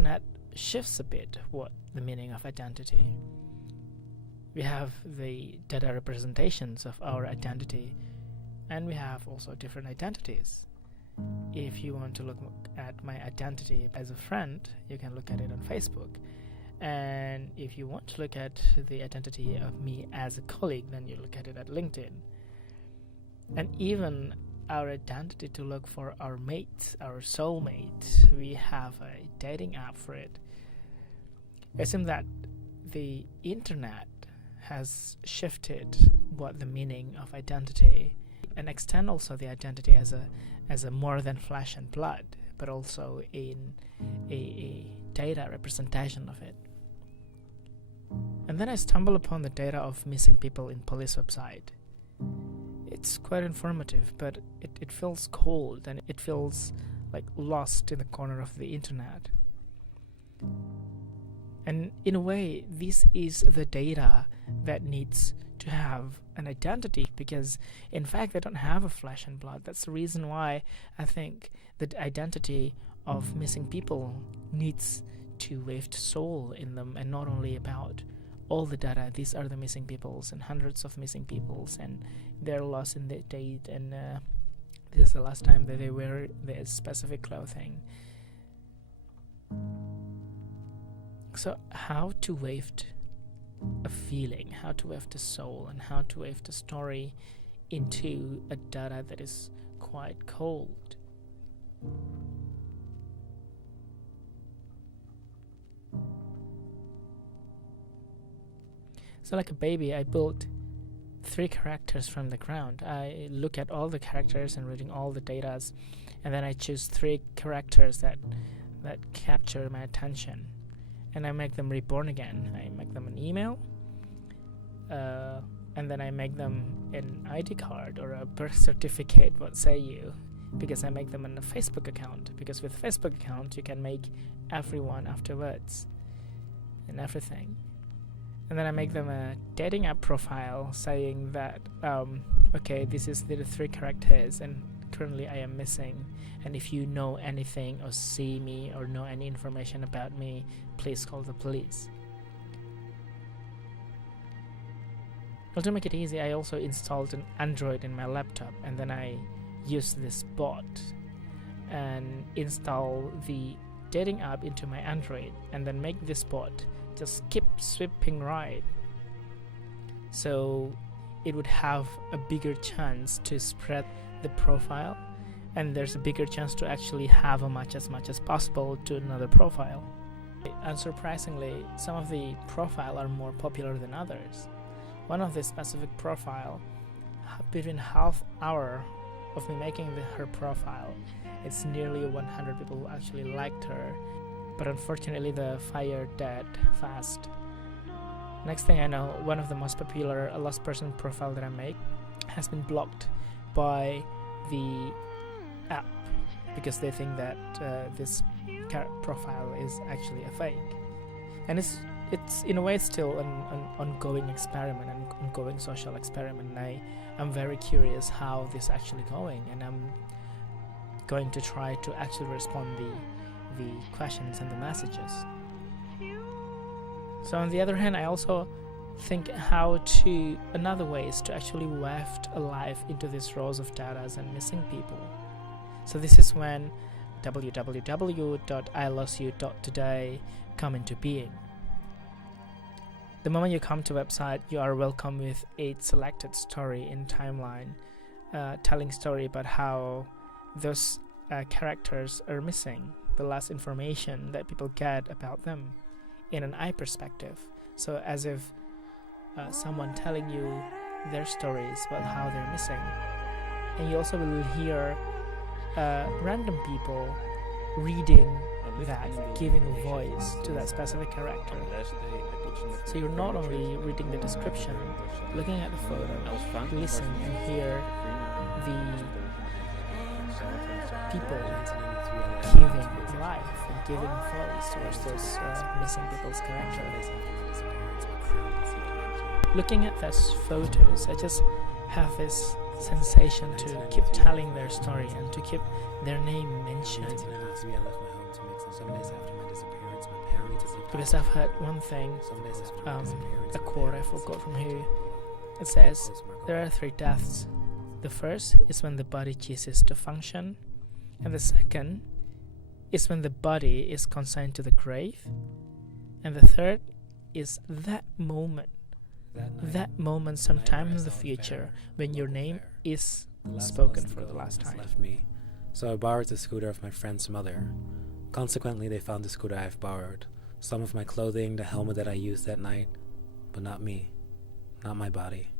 internet shifts a bit what the meaning of identity. We have the data representations of our identity, and we have also different identities. If you want to look at my identity as a friend, you can look at it on Facebook. And if you want to look at the identity of me as a colleague, then you look at it at LinkedIn. And even our identity to look for our mate, our soulmate, we have a dating app for it. It seems that the internet has shifted what the meaning of identity, and extend also the identity as a more than flesh and blood, but also in a data representation of it. And then I stumble upon the data of missing people in police website. It's quite informative, but it feels cold, and it feels like lost in the corner of the internet. And in a way, this is the data that needs to have an identity, because in fact they don't have a flesh and blood. That's the reason why I think the identity of missing people needs to lift soul in them, and not only about all the data. These are the missing peoples, and hundreds of missing peoples, and they're lost in the date, and this is the last time that they wear this specific clothing. So how to waft a feeling, how to waft a soul, and how to waft a story into a data that is quite cold. So like a baby, I built 3 characters from the ground. I look at all the characters and reading all the datas, and then I choose 3 characters that capture my attention, and I make them reborn again. I make them an email, and then I make them an ID card or a birth certificate, what say you, because I make them on a Facebook account, because with Facebook account you can make everyone afterwards and everything. And then I make them a dating app profile saying that okay, this is the 3 characters, and currently I am missing, and if you know anything or see me or know any information about me, please call the police. Well, to make it easy, I also installed an Android in my laptop, and then I used this bot and install the dating app into my Android, and then make this bot just keep sweeping right, so it would have a bigger chance to spread the profile, and there's a bigger chance to actually have as much as possible to another profile. Unsurprisingly, some of the profile are more popular than others. One of the specific profile, between half hour of me making her profile, it's nearly 100 people who actually liked her, but unfortunately the fire died fast. Next thing I know, one of the most popular lost person profile that I make has been blocked by the app, because they think that this profile is actually a fake. And it's in a way still an ongoing experiment, an ongoing social experiment, and I'm very curious how this is actually going, and I'm going to try to actually respond the questions and the messages. So on the other hand, I also think another way is to actually waft a life into these rows of data and missing people. So this is when www.Ilostyou.today come into being. The moment you come to website, you are welcome with 8 selected story in timeline, telling story about how those characters are missing, the last information that people get about them in an eye perspective. So as if someone telling you their stories about how they're missing. And you also will hear random people reading that, giving a voice to that specific character. So you're not only reading the description, looking at the photo, listen and hear the people giving life and giving voice towards those missing people's characters. Looking at those photos, I just have this sensation to keep telling their story and to keep their name mentioned. I left my home to make some 7 days after my disappearance. Because I've heard one thing, a quote I forgot from who. It says, there are 3 deaths. The first is when the body ceases to function, and the second is when the body is consigned to the grave, and the third is that moment sometime in the future when your name is spoken for the last time. Left me, so I borrowed the scooter of my friend's mother. Consequently, they found the scooter I have borrowed, some of my clothing, the helmet that I used that night, but not me, not my body.